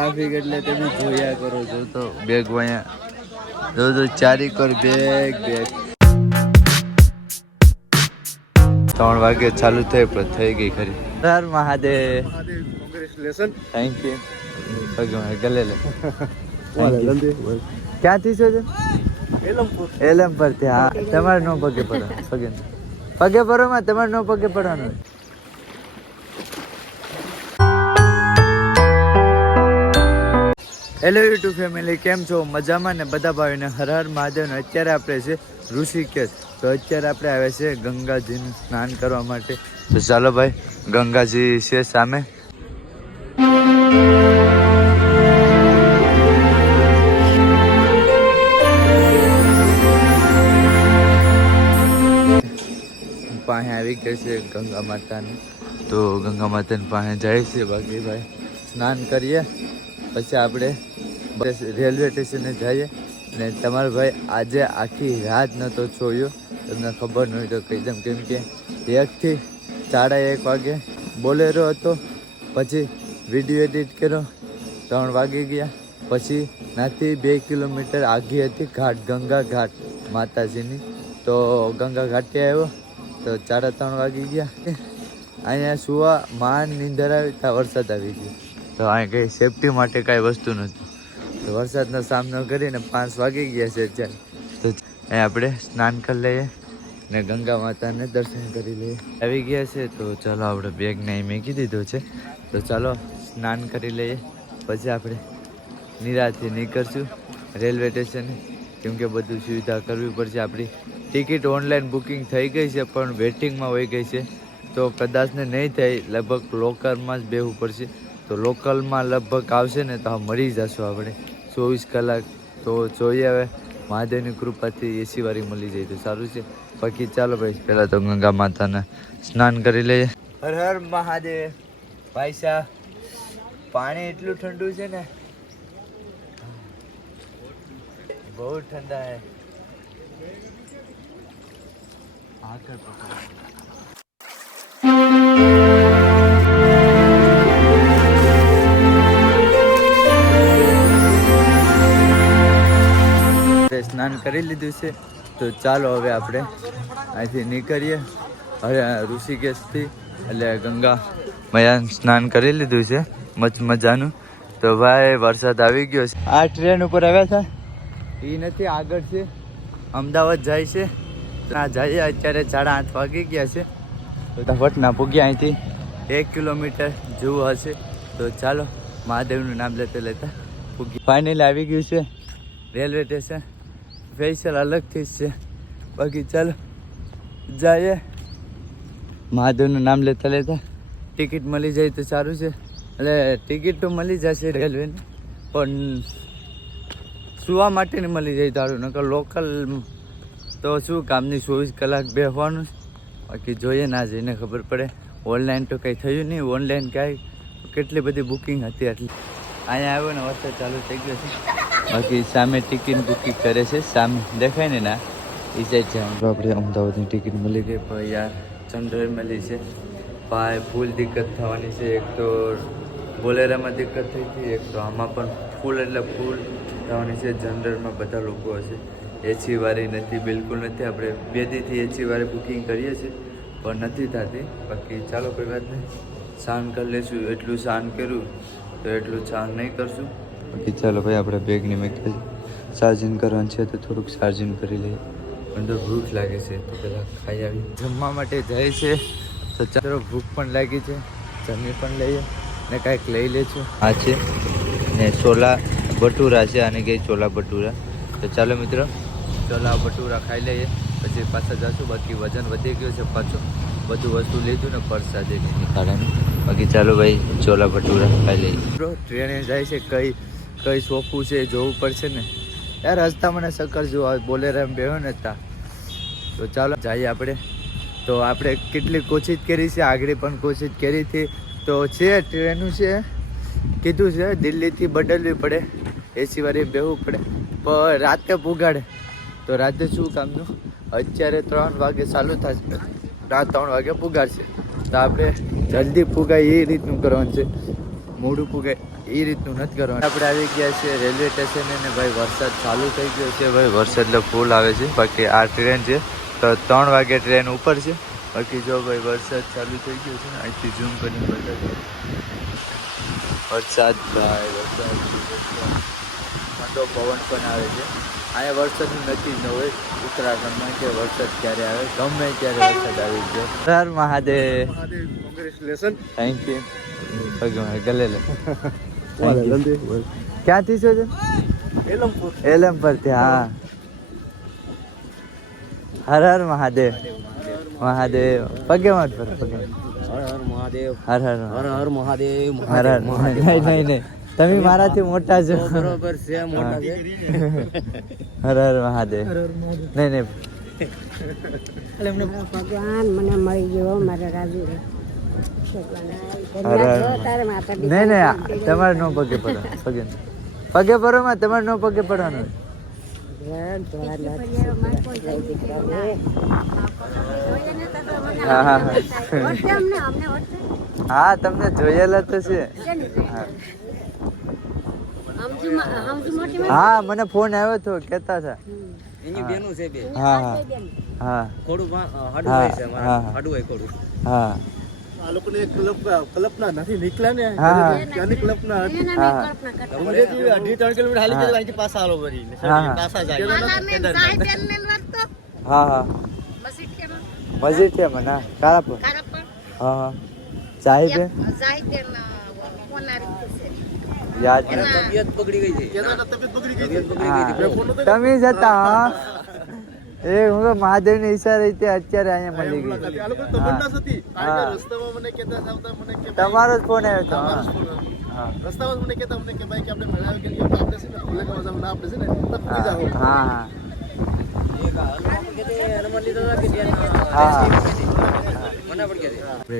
Traffic એટલે તમે જોયા કરો છો તો બેગ અહીંયા જો તો ચારી કર બેગ બેગ ત્રણ વાગે ચાલુ થઈ પણ થઈ ગઈ ખરી. Sir Mahadev. Congratulation thank you ભગવાન ગલે લે. ક્યાંથી છો છો એલમપુર. એલમપુરથી હા. તમારે નો પગે પડો પગે પગે પડો માં તમારે નો પગે પડવાનું. હેલો યુટ્યુબ ફેમિલી કેમ છો? મજામાં ને બધા ભાવીને હર હર મહાદેવને. અત્યારે આપણે છે ઋષિકેશ. તો અત્યારે આપણે આવ્યા છે ગંગાજીનું સ્નાન કરવા માટે. તો ચાલો ભાઈ, ગંગાજી છે સામે. પાસે આવી ગઈ છે ગંગા માતાને. તો ગંગા માતાની પાસે જાય છે બાકી ભાઈ. સ્નાન કરીએ. પછી આપણે રેલવે સ્ટેશને જઈએ ને તમારો ભાઈ આજે આખી રાત નહોતો છોડ્યો તમને ખબર ન હોય તો કહી દઉં. કેમ કે એકથી સાડા એક વાગે બોલેરો હતો. પછી વીડિયો એડિટ કર્યો. ત્રણ વાગી ગયા. પછી નાથી બે કિલોમીટર આગી હતી ઘાટ, ગંગા ઘાટ માતાજીની. તો ગંગા ઘાટે આવ્યો. તો સાડા ત્રણ વાગી ગયા. અહીંયા સુવા માન નીંદર આવી ત્યાં વરસાદ આવી ગયો. તો અહીં કંઈ સેફટી માટે કાંઈ વસ્તુ નથી. તો વરસાદનો સામનો કરીને પાંચ વાગી ગયા છે અત્યારે. તો એ આપણે સ્નાન કરી લઈએ ને ગંગા માતાને દર્શન કરી લઈએ. આવી ગયા છે, તો ચાલો આપણે બેગને અહીં મેકી દીધો છે. તો ચાલો સ્નાન કરી લઈએ. પછી આપણે નિરાથી નીકળશું રેલવે સ્ટેશને. કેમ કે બધું સુવિધા કરવી પડશે. આપણી ટિકિટ ઓનલાઈન બુકિંગ થઈ ગઈ છે, પણ વેટિંગમાં હોઈ ગઈ છે. તો કદાચને નહીં થાય, લગભગ લોકલમાં જ બેહવું પડશે. તો લોકલમાં લગભગ આવશે ને તો મળી જશું આપણે. ચોવીસ કલાક તો જોઈએ હવે. મહાદેવની કૃપાથી એસી વારી મળી જાય તો સારું છે. બાકી ચાલો ભાઈ, પહેલાં તો ગંગા માતાને સ્નાન કરી લઈએ. હર હર મહાદેવ. ભાઈ પાણી એટલું ઠંડુ છે ને? બહુ ઠંડા હે આગળ પકડો કરી લીધું છે. તો ચાલો હવે આપણે અહીંથી નીકળીએ. હવે ઋષિકેશથી, એટલે ગંગા મયા સ્નાન કરી લીધું છે મચ મજાનું. તો ભાઈ, વરસાદ આવી ગયો છે. આ ટ્રેન ઉપર આવ્યા હતા એ નથી, આગળ છે. અમદાવાદ જાય છે. ત્યાં જઈએ, અત્યારે સાડા આઠ વાગી ગયા છે. ફટાફટ ફટના પૂગ્યા અહીંથી. એક કિલોમીટર જેવું હશે. તો ચાલો, મહાદેવનું નામ લેતા લેતા પૂગી ફાઇનલ આવી ગયું છે. Railway station. સ્પેશિયલ અલગથી જ છે બાકી ચાલો જઈએ મહાદેવનું નામ લેતા લેતા ટિકિટ મળી જાય તો સારું છે એટલે ટિકિટ તો મળી જશે રેલવેની પણ સુવા માટેની મળી જાય તારું નકર લોકલ તો શું કામની ચોવીસ કલાક બેસવાનું બાકી જોઈએ ના જઈને ખબર પડે ઓનલાઈન તો કંઈ થયું નહીં ઓનલાઈન કાંઈ કેટલી બધી બુકિંગ હતી એટલી અહીંયા આવ્યો ને વરસાદ ચાલુ થઈ ગયો છે બાકી સામે ટિકિટ બુકિંગ કરે છે. સામે દેખાય ને ના? એ સાઈડ જવાનું આપણે અમદાવાદની ટિકિટ મળી ગઈ. પણ યાર, ચંદ્ર મળી છે. ભાઈ ફૂલ દિક્કત થવાની છે. એક તો બોલેરામાં દિક્કત થઈ હતી, એક તો આમાં પણ ફૂલ એટલે ફૂલ થવાની છે. જનરલમાં બધા લોકો હશે. એસી વાળી નથી, બિલકુલ નથી. આપણે બે દીથી એસી વાળી બુકિંગ કરીએ છીએ, પણ નથી થતી. બાકી ચાલો, કોઈ વાત નહીં. શાન કરી લઈશું. એટલું શાન કર્યું, તો એટલું શાન નહીં કરશું. બાકી ચાલો ભાઈ, આપણે બેગની મેં ચાર્જિંગ કરવાનું છે તો થોડુંક ચાર્જિંગ કરી લઈએ. તો ભૂખ લાગે છે, તો પહેલાં ખાઈ આવી જમવા માટે જાય છે, તો ચાલો ભૂખ પણ લાગી છે, જમી પણ લઈએ ને કાંઈક લઈ લેશું. આ છે ને છોલા ભટુરા છે અને કઈ છોલા ભટુરા. તો ચાલો મિત્રો છોલા ભટુરા ખાઈ લઈએ, પછી પાછા જશું. બાકી વજન વધી ગયું છે પાછું. બધું વસ્તુ લીધું ને પરસાદીની કારણે બાકી ચાલો ભાઈ છોલા ભટુરા ખાઈ લઈએ. ટ્રેને જાય છે કઈ કઈ સોફું છે જોવું પડશે ને. યાર રસ્તા મને સક્કર જોવા બોલેરા એમ બેહો ને તા. તો ચાલો, જઈએ આપણે. તો આપણે કેટલી કોશિશ કરી છે, આગળ પણ કોશિશ કરી હતી. તો છે, ટ્રેનું છે. કીધું છે, દિલ્હીથી બદલવી પડે. એસી વાળી બેહવું પડે. પણ રાતે પુગાડે. તો રાતે શું કામનું? અત્યારે ત્રણ વાગે ચાલુ થશે. રાત ત્રણ વાગે પુગાડશે. તો આપણે જલ્દી પુગાય એ રીતનું કરવાનું છે. મોડું પુગાય. એ રીતનું નથી કરવાનું. આપણે આવી ગયા છીએ રેલવે સ્ટેશન ને ભાઈ વરસાદ ચાલુ થઈ ગયો છે. ભાઈ વરસાદ એટલે ફૂલ આવે છે. બાકી આ ટ્રેન છે. તો ત્રણ વાગે ટ્રેન ઉપર છે. બાકી જો ભાઈ વરસાદ ચાલુ થઈ ગયો છે ને અહીંથી ઝૂમ કરીને બતાવી વરસાદ ભાઈ વરસાદ ઠંડો પવન પણ આવે છે. અહીંયા વરસાદનું નક્કી ન હોય ઉત્તરાખંડમાં કે વરસાદ ક્યારે આવે ગમે ત્યારે વરસાદ આવી ગયો. Sir Mahadev. Congratulation thank you ભગવાન ગલે ક્યાંથી છો એલમપુર એલમ હા હર હર મહાદેવ મહાદેવ પગે મત પર પગે હર હર મહાદેવ હર હર હર હર મહાદેવ હર હર નહીં નહીં નહીં તમે મારાથી મોટા છો બરોબર છે મોટા છે હર હર મહાદેવ નહીં નહીં ભગવાન મને મળી ગયો મારા રાજુ નહીં નહીં તમારે નો પગે પડો પગે પગે પડો માં તમારે નો પગે પડવાનું હા હા હા. હા તમને જોયેલા તો છે. હા. હા મને ફોન આવ્યો હતો કેતા હતા. એની બેનું છે બે. હા હા. હા હા, છે હા. હાડું હોય ખોડું હા આ લોકોને કલ્પના નથી નીકળ્યા ને હા, હા. ત્યાંની કલ્પના હતી. હા અંગ્રેજી અઢી ત્રણ કિલોમીટર હાલી હા. અહીંથી પાછા આલો વળી. હા, હા. પાછા જાય. હા હા. મસ્જિદ છે મને હા. હા. સાહેબ યાદ તબિયત બગડી ગઈ છે. ગઈ તમે જતા એ હું તો મહાદેવની ઈશારે રીતે અત્યારે અહીંયા મળી ગઈ આ લોકો તમન્ના હતી. કારણ હા. કે રસ્તામાં મને કહેતા મને તમારો જ ફોન આવ્યો હતો. રસ્તામાં મને કહેતા મને કે ભાઈ કે આપણે મળાવી આપણે છે ને ખુલ્લા કામ આપણે છે ને તો પૂરી હા. હા હા.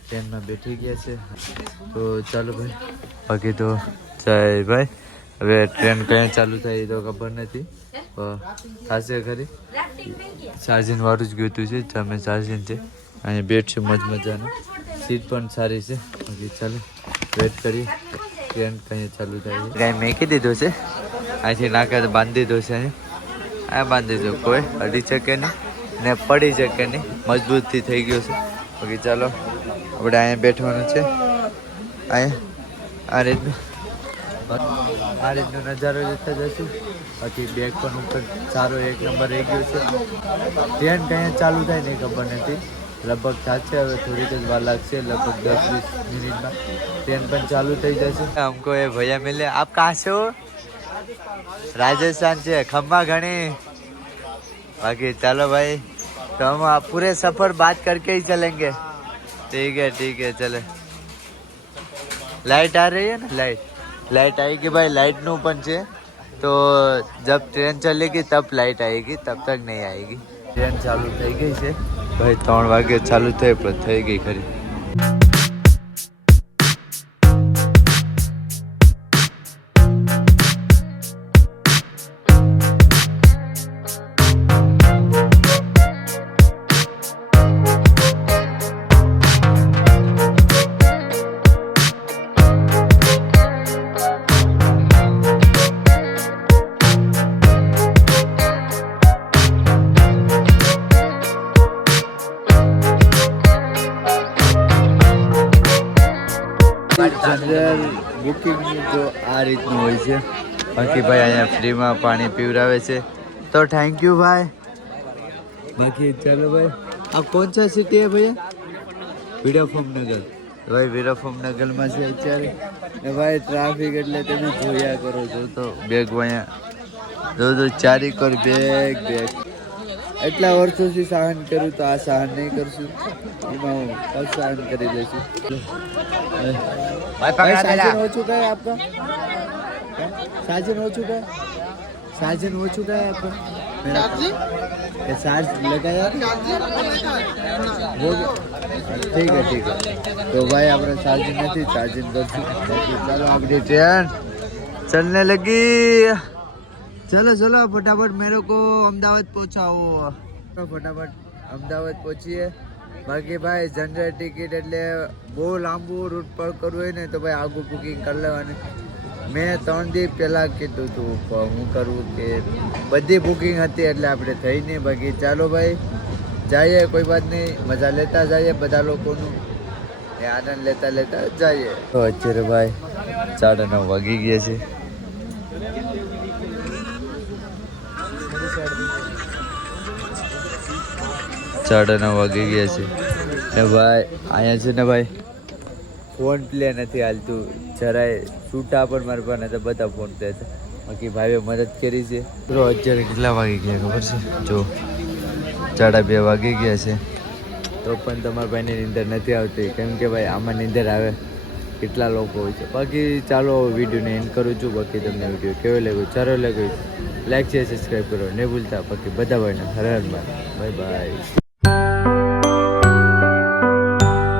ટ્રેનમાં બેઠી ગયા છે. તો ચાલો ભાઈ બાકી તો જય ભાઈ. હવે ટ્રેન ક્યાં ચાલુ થાય એ તો ખબર નથી. થશે ખરી? સાજીન વાળું જ ગયું છે તમે સાજીન છે. અહીંયા બેઠ છે મજ મજાનું. સીટ પણ સારી છે. બાકી ચાલો વેટ કરીએ. ટ્રેન કઈ ચાલુ થાય છે. કાંઈ મેકી દીધો છે? અહીંથી તો બાંધી દીધો છે અહીંયા. આ બાંધી દીધો કોઈ અડી શકે નહીં ને પડી શકે નહીં. મજબૂતથી થઈ ગયો છે. બાકી ચાલો આપણે અહીંયા બેઠવાનું છે. અહીંયા આ રીતનું. આ રીતનો નજારો જોતા જશું બાકી બેગ પણ ઉપર સારો એક નંબર રહી ગયો છે ટ્રેન કઈ ચાલુ થાય નહીં ખબર નથી લગભગ થશે હવે થોડીક જ વાર લાગશે લગભગ દસ વીસ મિનિટમાં ટ્રેન પણ ચાલુ થઈ જશે हमको ये भैया मिले आप कहाँ से हो राजस्थान से खम्मा घनी बाकी चलो भाई तो हम आप पूरे सफर बात करके ही चलेंगे ठीक है ठीक है चले लाइट आ रही है ना लाइट લાઇટ આવી ગઈ ભાઈ લાઇટનું પણ છે. તો જબ ટ્રેન ચલેગી, તબ લાઇટ આવી આएगी તબ તક નહીં આવી આएगी ટ્રેન ચાલુ થઈ ગઈ છે. ભાઈ, ત્રણ વાગે ચાલુ થઈ, પણ થઈ ગઈ ખરી. જનરલ બુકિંગ તો આ રીતનું હોય છે. બાકી ભાઈ અહીંયા ફ્રીમાં પાણી પીવડાવે છે. તો થેન્ક યુ ભાઈ. બાકી ચાલો ભાઈ. આ કોણ સા સિટી હે ભાઈ? વીરાફોમ નગર ભાઈ વીરાફોમ નગરમાં છે અત્યારે. ભાઈ ટ્રાફિક એટલે તમે જોયા કરો જો તો બેગ અહીંયા જો તો ચારી કર બેગ બેગ એટલા વર્ષોથી સહન કર્યું તો આ સહન નહીં કરશું. એમાં હું સહન કરી લઈશું भाई साजन हो चुका है आपका क्या? साजन हो चुका है साजन हो चुका है आपका मेरा ये चार्ज लगाया हो गया ठीक है ठीक है तो भाई अपना चार्जिंग नहीं चार्जिंग कर चलो अपनी ट्रेन चलने लगी चलो चलो फटाफट मेरे को अहमदाबाद पहुंचाओ फटाफट અમદાવાદ પહોંચીએ બાકી ભાઈ જનરલ ટિકિટ એટલે બહુ લાંબુ રૂટ પર કરવું હોય ને તો ભાઈ આગું બુકિંગ કરી લેવાની. મેં ત્રણ દિવસ પહેલાં કીધું હતું હું કરવું કે બધી બુકિંગ હતી એટલે આપણે થઈ નહીં. બાકી ચાલો ભાઈ, જઈએ, કોઈ વાત નહીં. મજા લેતા જઈએ બધા લોકોનું. એ આનંદ લેતા લેતા જઈએ. અત્યારે ભાઈ, સાડા નવ વાગી ગયા છે. સાડા નવ વાગી ગયા છે. ને ભાઈ, અહીંયા છે ને ભાઈ ફોન પ્લે નથી હાલતું. જરાય છૂટા પણ મારા પાસે તો બધા ફોન પ્લે છે. બાકી ભાઈએ મદદ કરી છે. તો અત્યારે કેટલા વાગી ગયા ખબર છે? જો, સાડા બે વાગી ગયા છે. તો પણ તમારા ભાઈની નીંદર નથી આવતી. કેમ કે ભાઈ, આમાં નીંદર આવે કેટલા લોકો હોય છે. બાકી ચાલો વિડીયોને એન્ડ કરું છું. બાકી તમને વીડિયો કેવો લાગ્યો? સારો લાગ્યો લાઈક છે સબસ્ક્રાઈબ કરો. ને ભૂલતા. બાકી બધા ભાઈને હર હર બાય બાય